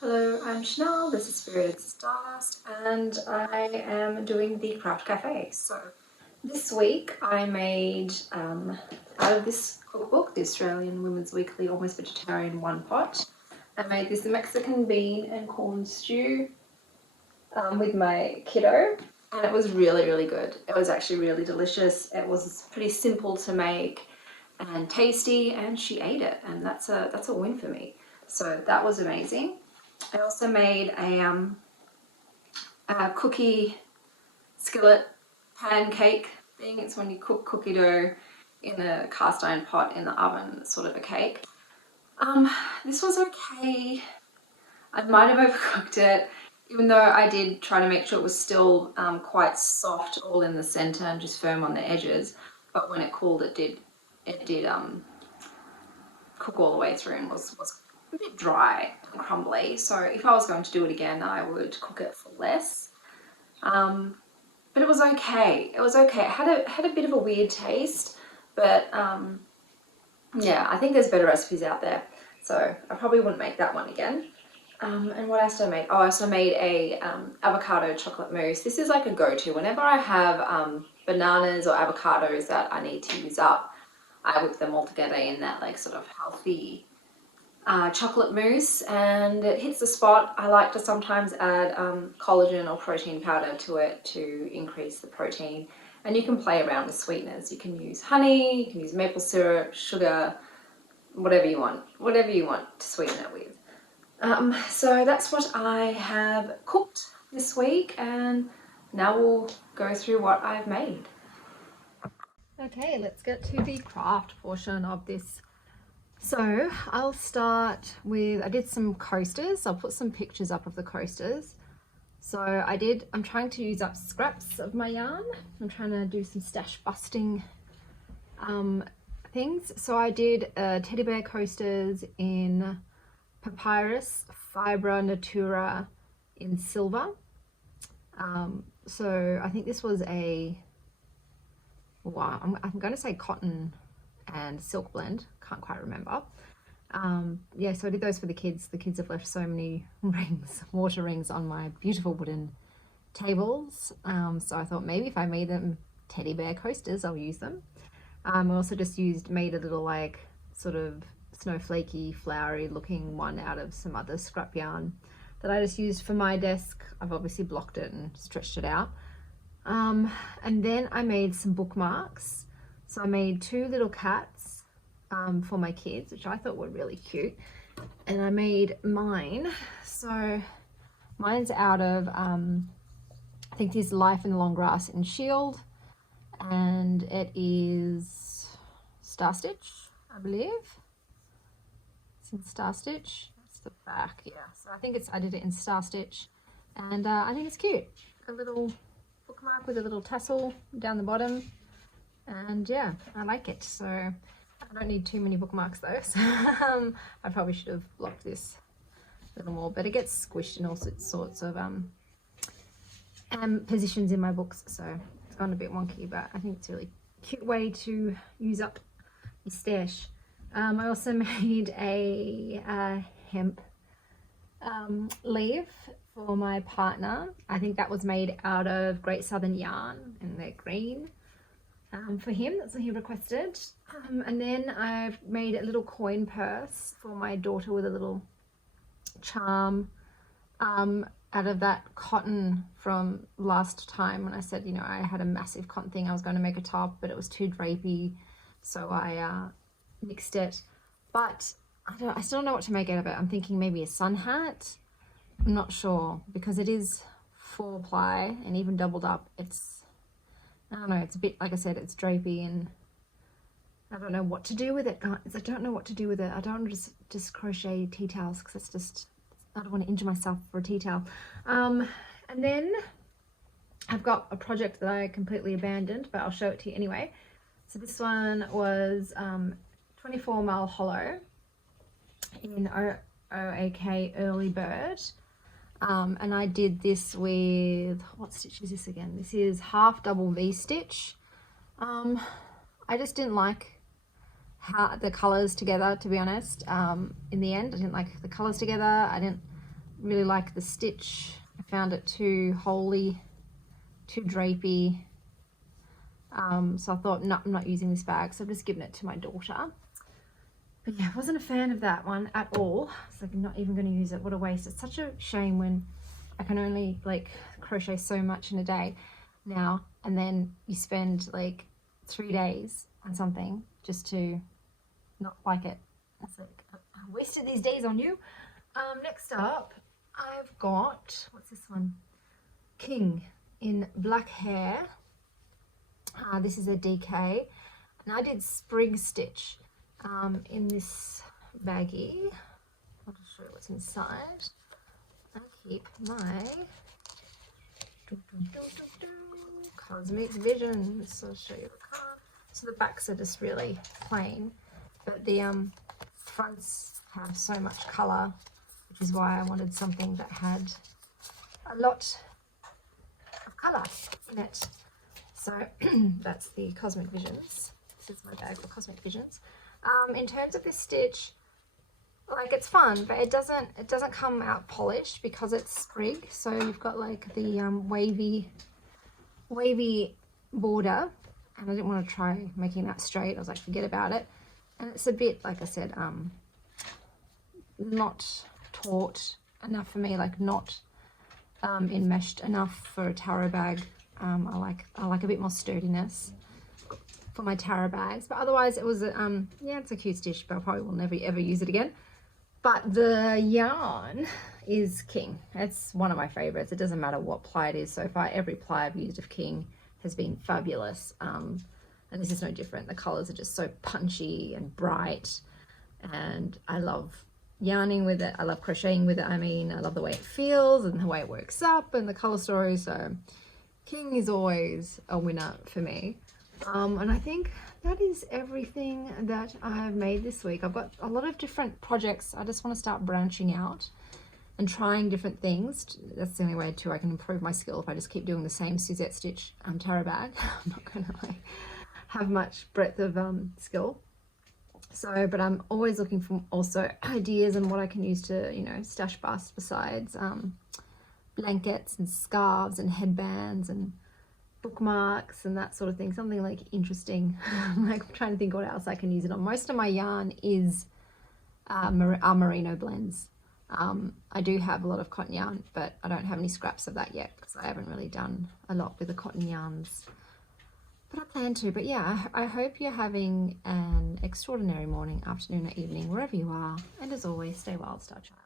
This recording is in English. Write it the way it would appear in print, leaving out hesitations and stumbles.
Hello, I'm Chanel, this is Spirited Stardust, and I am doing the Craft Cafe. So this week I made, out of this cookbook, the Australian Women's Weekly Almost Vegetarian One Pot, I made this Mexican bean and corn stew with my kiddo, and it was really good. It was actually really delicious. It was pretty simple to make and tasty, and she ate it, and that's a win for me. So that was amazing. I also made a cookie skillet pancake thing. It's when you cook cookie dough in a cast iron pot in the oven, sort of a cake. This was okay. I might have overcooked it, even though I did try to make sure it was still quite soft all in the center and just firm on the edges. But when it cooled, it did cook all the way through and was a bit dry and crumbly. So if I was going to do it again, I would cook it for less. But it was okay. It was okay. It had a bit of a weird taste, but yeah, I think there's better recipes out there. So I probably wouldn't make that one again. And what else did I make? Oh, I also made a avocado chocolate mousse. This is like a go-to. Whenever I have bananas or avocados that I need to use up, I whip them all together in that like sort of healthy chocolate mousse, and it hits the spot. I like to sometimes add collagen or protein powder to it to increase the protein. And you can play around with sweeteners. You can use honey, you can use maple syrup, sugar, whatever you want to sweeten it with. So that's what I have cooked this week, and now we'll go through what I've made. Okay, let's get to the craft portion of this. So I'll start with, I did some coasters. I'll put some pictures up of the coasters. So I'm trying to use up scraps of my yarn. I'm trying to do some stash busting things. So I did teddy bear coasters in papyrus, fibra natura in silver. So I think this was I'm going to say cotton and silk blend. Can't quite remember. Yeah, so I did those for the kids. The kids have left so many rings, water rings on my beautiful wooden tables. So I thought maybe if I made them teddy bear coasters, I'll use them. I also just made a little like sort of snowflakey, flowery looking one out of some other scrap yarn that I just used for my desk. I've obviously blocked it and stretched it out. And then I made some bookmarks. So I made two little cats for my kids, which I thought were really cute. And I made mine. So mine's out of, I think this is Life in the Long Grass in Shield. And it is Star Stitch, I believe. It's in Star Stitch. That's the back, yeah. So I did it in Star Stitch. And I think it's cute. A little bookmark with a little tassel down the bottom, and yeah, I like it. So I don't need too many bookmarks though, so I probably should have blocked this a little more, but it gets squished in all sorts of positions in my books, so it's gone a bit wonky, but I think it's a really cute way to use up your stash. I also made a hemp leaf for my partner. I think that was made out of Great Southern yarn, and they're green. For him, that's what he requested. And then I've made a little coin purse for my daughter with a little charm out of that cotton from last time when I said, you know, I had a massive cotton thing. I was going to make a top, but it was too drapey, so I mixed it. But I still don't know what to make out of it. I'm thinking maybe a sun hat. I'm not sure, because it is 4-ply and even doubled up. I don't know, it's a bit, like I said, it's drapey, and I don't know what to do with it, guys. I don't know what to do with it. I don't want to just crochet tea towels, because it's just, I don't want to injure myself for a tea towel. And then I've got a project that I completely abandoned, but I'll show it to you anyway. So this one was 24 mile hollow in OAK Early Bird. And I did this with, what stitch is this again? This is half double V stitch. I just didn't like how the colors together, to be honest. In the end, I didn't like the colors together. I didn't really like the stitch. I found it too holey, too drapey. So I thought, no, I'm not using this bag, so I've just given it to my daughter. But yeah, I wasn't a fan of that one at all. So I'm not even going to use it. What a waste. It's such a shame when I can only like crochet so much in a day now, and then you spend like 3 days on something just to not like it. It's like, I wasted these days on you. Next up, I've got, what's this one? King in black hair. This is a DK, and I did sprig stitch in this baggie. I'll just show you what's inside. I keep my Cosmic Visions. So I'll show you the card. So the backs are just really plain, but the fronts have so much colour, which is why I wanted something that had a lot of colour in it. So that's the Cosmic Visions. This is my bag for Cosmic Visions. In terms of this stitch, like, it's fun, but it doesn't come out polished because it's sprig. So you've got like the wavy border, and I didn't want to try making that straight. I was like, forget about it. And it's a bit, like I said, not taut enough for me, like not enmeshed enough for a taro bag. I like a bit more sturdiness for my taro bags, but otherwise it was yeah, it's a cute stitch, but I probably will never ever use it again. But the yarn is King. It's one of my favorites. It doesn't matter what ply it is so far. Every ply I've used of King has been fabulous, and this is no different. The colors are just so punchy and bright, and I love yarning with it. I love crocheting with it. I mean, I love the way it feels and the way it works up and the color story. So King is always a winner for me. And I think that is everything that I have made this week. I've got a lot of different projects. I just want to start branching out and trying different things. That's the only way I can improve my skill. If I just keep doing the same Suzette stitch taro bag, I'm not going to like have much breadth of skill. So, but I'm always looking for also ideas and what I can use to, you know, stash bust besides blankets and scarves and headbands and bookmarks and that sort of thing. Something like interesting. Like, I'm trying to think what else I can use it on. Most of my yarn is merino blends. I do have a lot of cotton yarn, but I don't have any scraps of that yet because I haven't really done a lot with the cotton yarns, but I plan to. But yeah, I hope you're having an extraordinary morning, afternoon or evening, wherever you are, and as always, stay wild, star child.